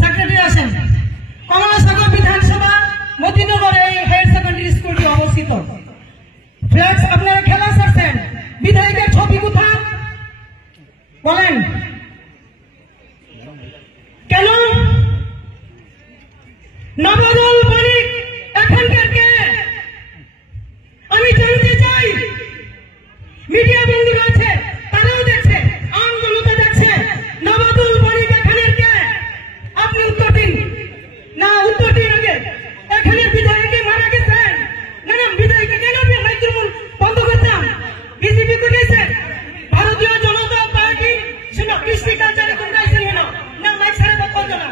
Secretary আছেন। কমলাসাগর বিধানসভা মতিনগরে এই হায়ার সেকেন্ডারি স্কুলটি অবস্থিত। ফ্ল্যাক্স আপনারা খেলা ছাড়ছেন, বিধায়কের ছবি কোথায় বলেন? কেন নবদল বণিক এখানকার কে? আমি জানতে চাই। মিডিয়া বন্ধুরা আছে, তারাও দেখছে, আমজনতা দেখছে। নবদল বণিক এখানের কে? আপনি উত্তর দিন। না, উত্তর দিন আগে। এখানে বিধায়কে মারা গেছেন। না না, বিধায়কে কেন মাইক্রোফোন বন্ধ করতাম? বিজেপি করেছে, ভারতীয় জনতা পার্টি কৃষ্টি কালচারে তোমরা না মাইক ছাড়া বন্ধ না।